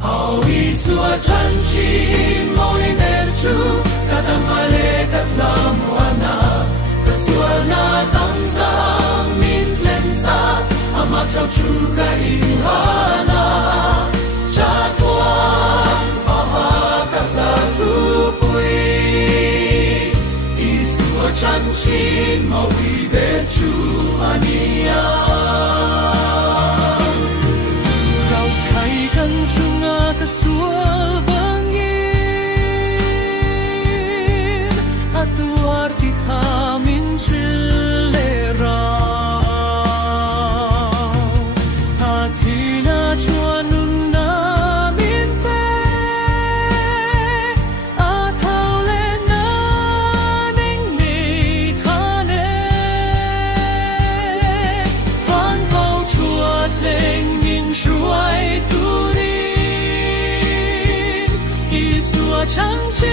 好一苏啊传奇，某一代的主，卡达马雷卡特拉姆安娜，可苏啊那桑桑民len萨，阿玛超出个伊哈那，扎托安巴哈卡拉图布伊，一苏啊传奇，某一代主阿尼亚。Kasual bangin at warti kamin chileraw at hinachuanun namin te at haulen naning nikhane van pao chuat leng min shuai tu 长期